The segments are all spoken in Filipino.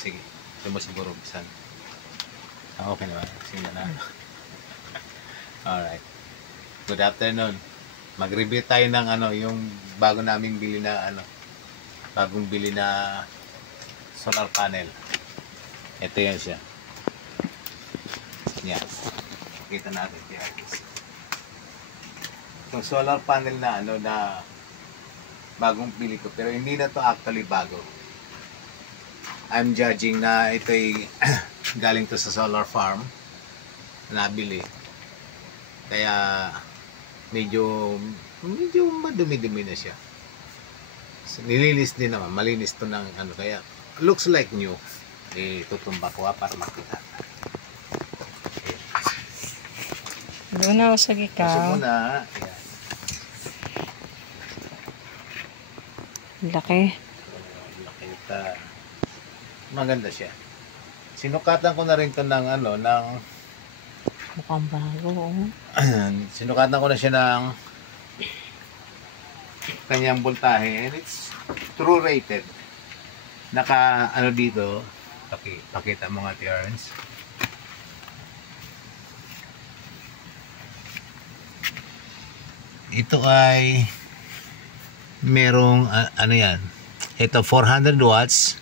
Sige. Ito mo siguro bisan. Okay naman. Sige na. Alright. Good afternoon. Mag-review tayo ng yung bago naming bili na bagong bili na solar panel. Ito yan siya. Yan. Kita natin kaya guys. Itong solar panel na na bagong bili ko, pero hindi na to actually bago. I'm judging na ito'y galing to sa solar farm na nabili. Kaya medyo madumi-dumi na siya. So, nilinis din naman, malinis to ng kaya looks like new. Tutumba ko para makita. Doon na ako sa gikaw. Kasi muna, ayan. Laki. Laki ita. Maganda siya. Sinukatan ko na rin to ng ng Mukhang bago. sinukatan ko na siya ng kanyang voltahe, and it's true rated. Naka dito, pakita mo nga Terrence. Ito ay merong yan. Ito 400 watts.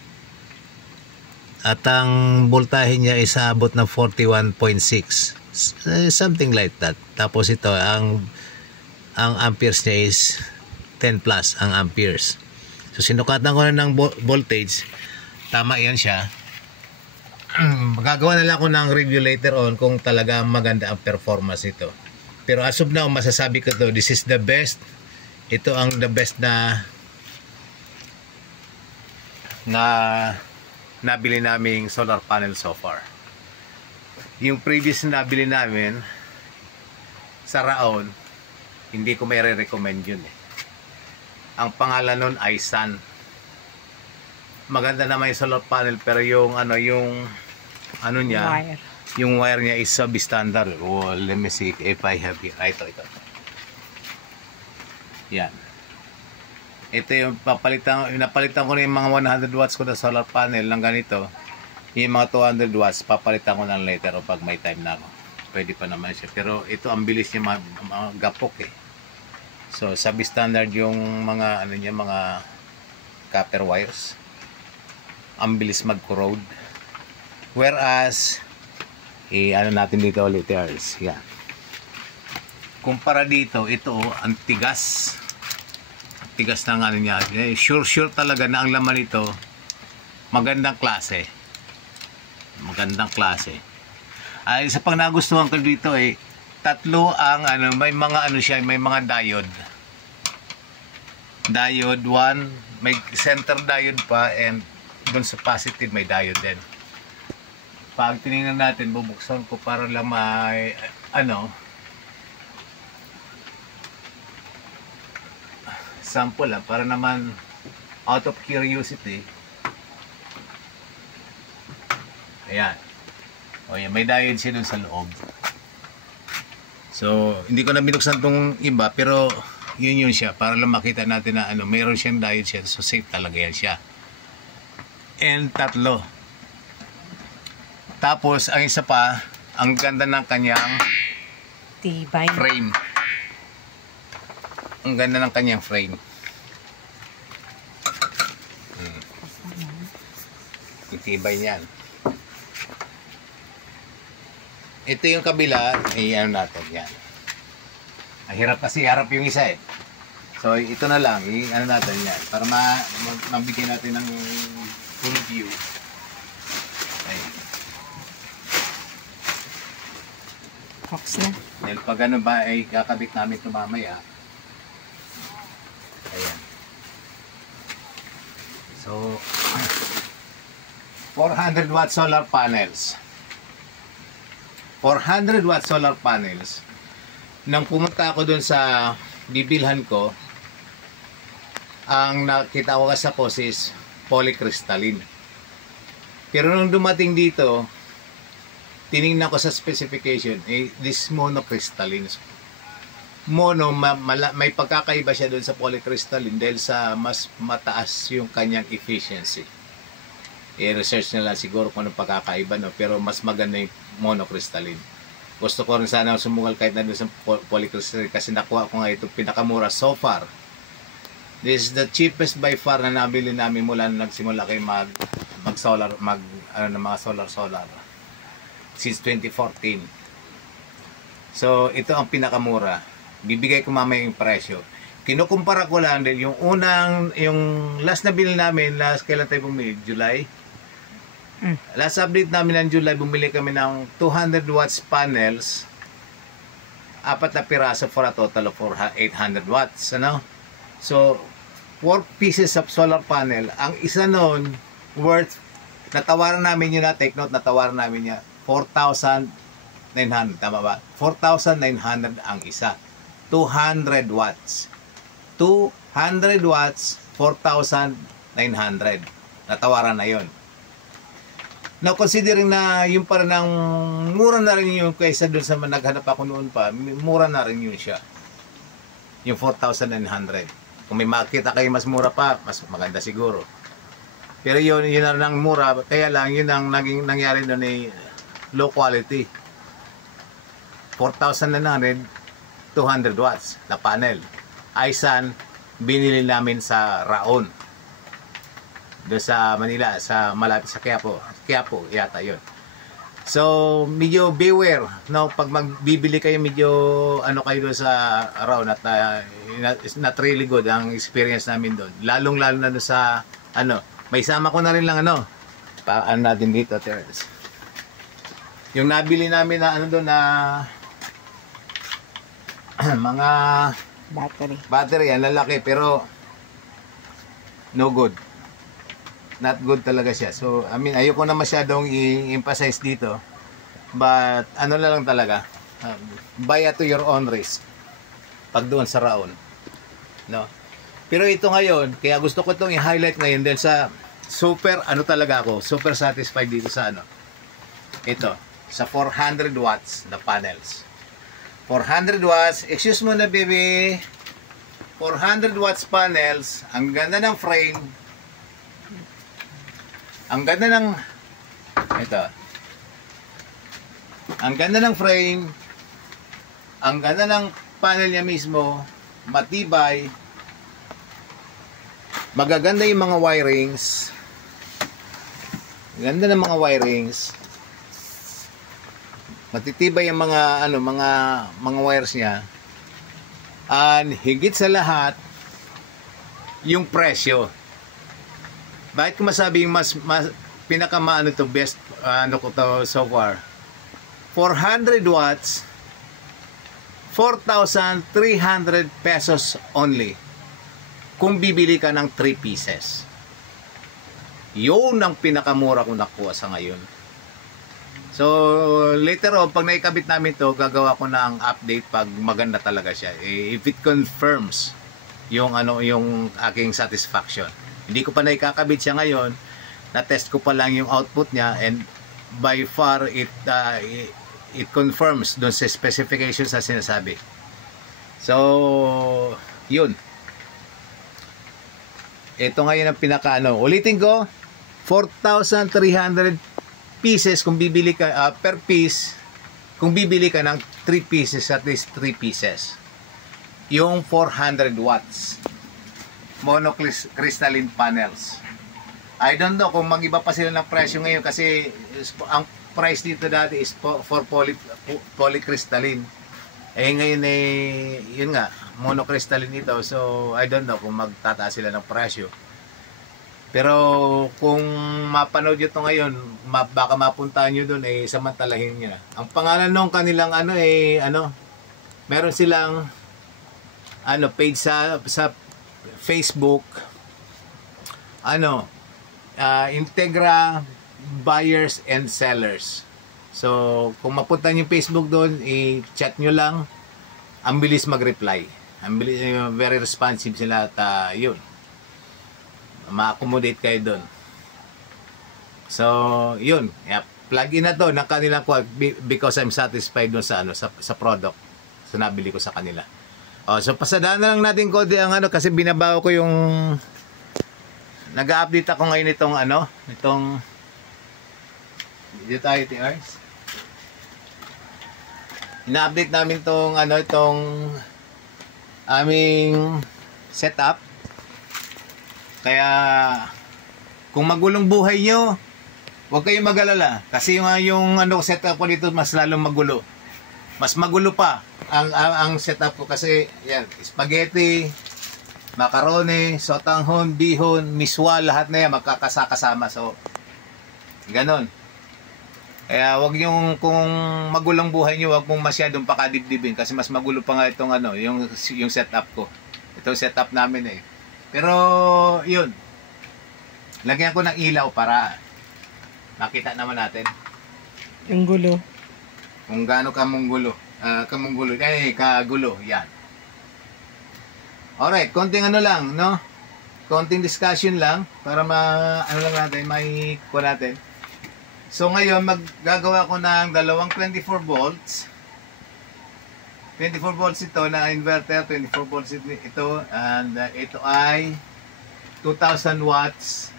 At ang voltahe niya is abot na 41.6. Something like that. Tapos ito ang amperes niya is 10 plus ang amperes. So sinukatan ko na ng voltage. Tama 'yan siya. Magagawa na lang ako ng review later on kung talaga maganda ang performance nito. Pero as of now, masasabi ko to, this is the best. Ito ang the best na nabili naming solar panel so far. Yung previous na nabili namin sa Raon, hindi ko may re-recommend yun eh. Ang pangalan nun ay Sun. Maganda naman yung solar panel, pero yung niya, Wire. yung wire niya is substandard. Oh, let me see if I have here. Ito. Yan. Ito yung napalitan ko na yung mga 100 watts ko na solar panel ng ganito. Yung mga 200 watts, papalitan ko ng later o pag may time na ako. Pwede pa naman siya. Pero ito, ang bilis niya mga gapok eh. So, substandard yung mga, mga copper wires. Ang bilis mag-corrode. Whereas, natin dito ulit, yan. Kumpara dito, ito, ang tigas. Tigas ng niya. Sure talaga na ang laman nito, magandang klase. Magandang klase. Isa pang nagustuhan ko dito tatlo ang may mga siya, may mga diode. Diode 1, may center diode pa, and doon sa positive may diode din. Pag tinignan natin, bubuksan ko para lang may sample lang para naman out of curiosity. Ayan. O yan, may diode siya dun sa loob. So, hindi ko na binuksan tong iba, pero yun siya para lang makita natin na mayroon siyang diode siya, so safe talaga yan siya. And tatlo. Tapos ang isa pa, ang ganda ng kanyang Tibay. frame. Ang ganda ng kanyang frame. Itibay niyan. Ito yung kabila, natin yan. Ang hirap kasi harap yung isa eh. So ito na lang, natin yan para mabigyan natin ng full view. Ayan. Box na. Dahil pag kakabit namin ito mamaya. Ayan. So 400 watt solar panels. 400 watt solar panels. Nang pumunta ako dun sa bibilhan ko, ang nakita ko sa post is polycrystalline. Pero nung dumating dito, tinignan ko sa specification, this monocrystalline. Mono, may pagkakaiba siya dun sa polycrystalline dahil sa mas mataas yung kanyang efficiency. I-research nila siguro kung anong pagkakaiba, no? Pero mas maganda yung monocrystalline. Gusto ko rin sana sumugal kahit na doon sa polycrystalline kasi nakuha ko nga ito pinakamura so far. This is the cheapest by far na nabili namin mula nung nagsimula kayo mag solar, mga solar since 2014. So, ito ang pinakamura. Bibigay ko mamaya yung presyo. Kinukumpara ko lang din yung last na bill namin, kailan tayo bumili? July? Last update namin ng July, bumili kami ng 200 watts panels, 4 na piraso for a total of 800 watts. Ano? So, 4 pieces of solar panel. Ang isa nun, worth, natawaran namin yun na, take note, natawaran namin niya, 4,900. Tama ba? 4,900 ang isa. 200 watts. 200 watts, 4,900. Natawaran na yun. Now, considering na yung parang ng mura na rin yung kaysa doon sa naghanap ako noon pa, mura na rin yun siya. Yung 4,900. Kung may makita kayo mas mura pa, mas maganda siguro. Pero yun na rin ang mura, kaya lang yun ang nangyari doon ay low quality. 4,900, 200 watts na panel. Aisan, binili namin sa Raon. Doon sa Manila, sa malapit sa Quiapo yata yun. So, medyo beware, no? Pag magbibili kayo, medyo ano kayo doon sa Raon at not really good ang experience namin doon. Lalong-lalo na doon sa, may sama ko na rin lang, paano natin dito, Terrence. Yung nabili namin na, doon na, mga battery, ang lalaki, pero, no good. Not good talaga siya. So, ayoko na masyadong i-emphasize dito. But, na lang talaga. Buy at to your own risk. Pag doon sa Raon. No? Pero ito ngayon, kaya gusto ko itong i-highlight ngayon dahil sa super satisfied dito sa ito, sa 400 watts na panels. 400 watts, excuse mo na baby, 400 watts panels, ang ganda ng frame, ang ganda ng frame, ang ganda ng panel niya mismo, matibay, magaganda yung mga wirings, ganda ng mga wirings, matitibay yung mga mga wires niya, and higit sa lahat yung presyo. Bakit ko masabi yung mas pinakamaano to, best ko to so far? 400 watts, 4,300 pesos only kung bibili ka ng 3 pieces. Yun ang pinakamura ko nakuha sa ngayon. So, later on, pag naikabit namin to, gagawa ko ng update pag maganda talaga siya. If it confirms yung aking satisfaction. Hindi ko pa naikakabit siya ngayon. Na-test ko pa lang yung output niya, and by far it confirms doon sa specifications na sinasabi. So, yun. Ito ngayon ang ulitin ko, 4,300 pieces kung bibili ka per piece, kung bibili ka ng 3 pieces, at least 3 pieces. Yung 400 watts monocrystalline panels. I don't know kung mag-iba pa sila ng presyo ngayon kasi ang price dito dati is for polycrystalline. Ngayon yun nga, monocrystalline ito. So, I don't know kung magtataas sila ng presyo. Pero kung mapanood nyo ito ngayon, baka mapuntahan nyo doon, samantalahin nyo na. Ang pangalan nung kanilang meron silang page sa Facebook, Integra Buyers and Sellers. So, kung mapunta nyo yung Facebook doon, i-chat nyo lang. Ang bilis mag-reply. Ang bilis, very responsive sila at yun. Ma-accommodate kayo doon. So, yun. Plug in na to ng kanilang because I'm satisfied doon sa product. So, nabili ko sa kanila. So, pasadaan na lang natin konti ang kasi binabago ko yung nag-update ako ngayon itong Dito tayo, TRs. Ina-update namin itong aming setup. Kaya kung magulong buhay nyo, huwag kayong mag-alala. Kasi yung setup ko dito mas lalong magulo. Mas magulo pa ang setup ko kasi yan, spaghetti, macaroni, sotanghon, bihon, miswa, lahat na yan magkakasama. So, ganon. Kaya wag yung kung magulang buhay niyo, wag mong masyadong pakadibdibin kasi mas magulo pa nga itong yung setup ko. Ito setup namin eh. Pero yun. Lagyan ko ng ilaw para makita naman natin Yung gulo. kung gaano kagulo. Kagulo, yan. Alright, konting lang, no? Konting discussion lang para may ko natin. So ngayon, maggagawa ko ng dalawang 24 volts. 24 volts ito na inverter, 24 volts ito. And ito ay 2,000 watts.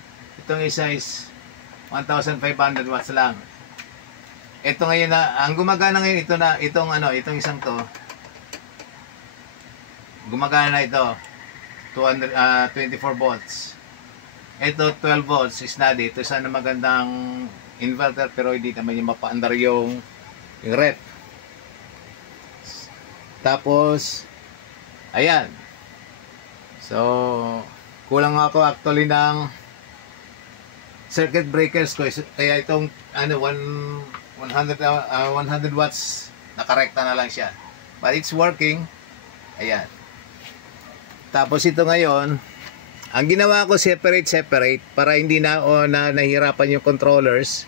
Itong isa is 1,500 watts lang. Ito ngayon ang gumagana ngayon itong isang to. Gumagana ito. 24 volts. Ito 12 volts is steady. Ito sana magandang inverter pero hindi naman yung mapaandar yung ref. Tapos ayan. So kulang ako actually ng circuit breakers ko kaya itong 100 watts nakarekta na lang siya. But it's working. Ayan. Tapos ito ngayon ang ginawa ko separate para hindi na nahihirapan yung controllers.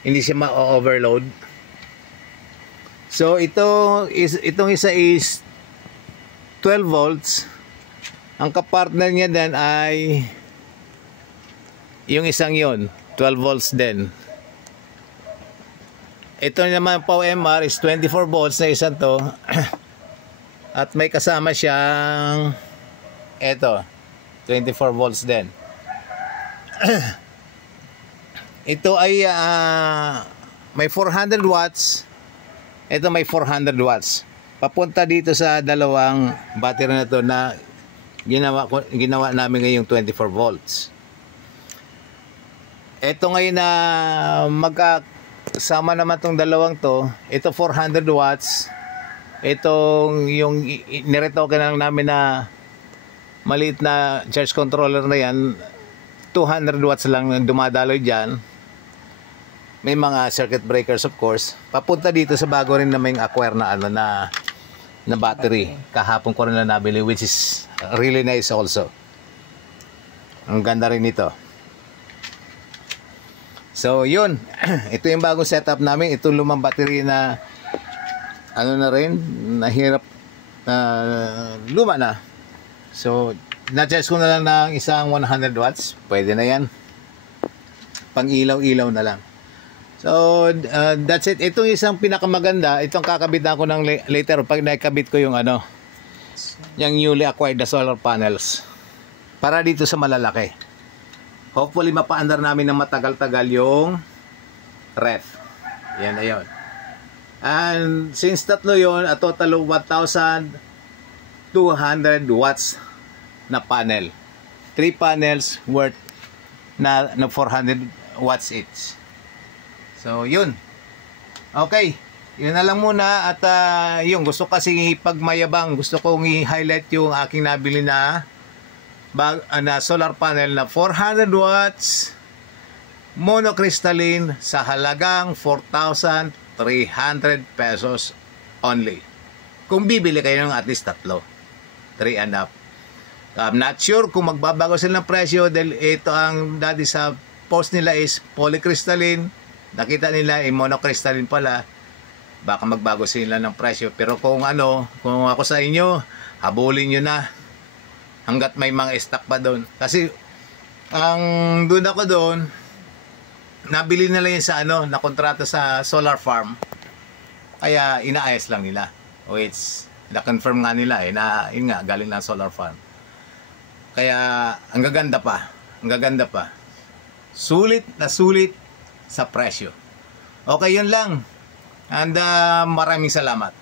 Hindi siya ma-overload. So itong isa is 12 volts. Ang kapartner niya din ay yung isang yon, 12 volts din. Ito naman PowerMR is 24 volts na isang to. At may kasama siyang ito 24 volts din. Ito ay may 400 watts. Ito may 400 watts. Papunta dito sa dalawang battery na to na ginawa namin ngayong 24 volts. Ito ngayon na magkasama naman tong dalawang to. Ito 400 watts. Itong yung niretoke lang namin na maliit na charge controller na yan, 200 watts lang dumadaloy dyan. May mga circuit breakers of course. Papunta dito sa bago rin na may acquire na na battery. Kahapon ko rin na nabili which is really nice also. Ang ganda rin ito. So yun, ito yung bagong setup namin. Ito lumang battery na na rin, nahirap luma na. So, na-charge ko na lang ng isang 100 watts. Pwede na yan. Pang ilaw-ilaw na lang. So, that's it. Itong isang pinakamaganda, itong kakabitan ko ng later pag nakabit ko yung yung newly acquired na solar panels. Para dito sa malalaki. Hopefully, mapaandar namin ng matagal-tagal yung ref. Yan na yun. And since tatlo yun, a total of 1,200 watts na panel. 3 panels worth na 400 watts each. So, yun. Okay. Yun na lang muna. At yun, gusto kasi pagmayabang. Gusto kong i-highlight yung aking nabili na solar panel na 400 watts monocrystalline sa halagang 4,300 pesos only. Kung bibili kayo ng at least 3 and up. I'm not sure kung magbabago sila ng presyo dahil ito ang dati sa post nila is polycrystalline. Nakita nila monocrystalline pala. Baka magbago sila ng presyo. Pero kung ako sa inyo, habulin nyo na hanggat may mga stock pa doon. Kasi ang doon ako doon, nabili nila yun sa na kontrata sa solar farm. Kaya inaayos lang nila. Which na-confirm nga nila yun nga, galing lang solar farm. Kaya ang gaganda pa. Sulit na sulit sa presyo. Okay, yun lang. And maraming salamat.